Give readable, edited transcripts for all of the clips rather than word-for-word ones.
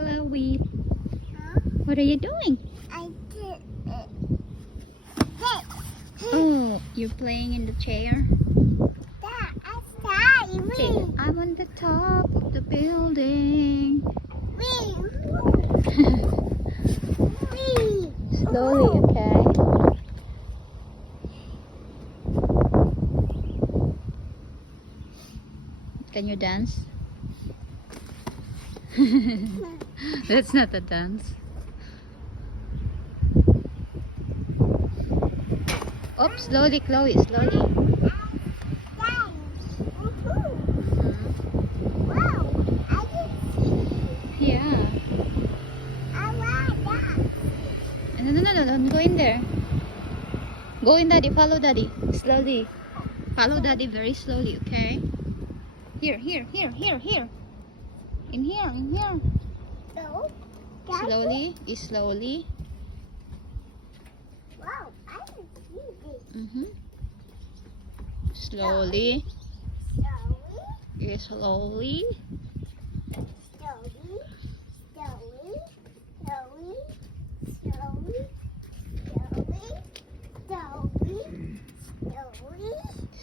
Chloe, Huh? what are you doing? I did it. Oh, you're playing in the chair? That I saw Okay, I'm on the top of the building. Slowly, okay? Can you dance? That's not a dance. Oops, slowly, Chloe, slowly. Wow, I can see. Yeah. I like that. No, don't go in there. Go in, Daddy. Follow Daddy. Slowly. Follow Daddy very slowly, okay? Here. In here. So, Slowly. Slowly. wow, I can see this. Slowly. Slowly, Slowly. slowly, slowly, slowly, slowly, slowly, slowly, slowly.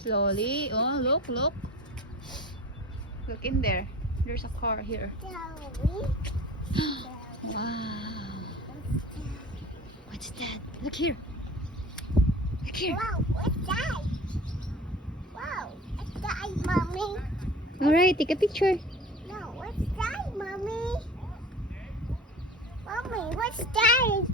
Slowly. Oh, look. Look in there. There's a car here. Slowly. Wow. What's that? Look here. Wow, what's that? Wow, what's that, Mommy? Alright, take a picture. No, what's that, Mommy? Mommy, what's that?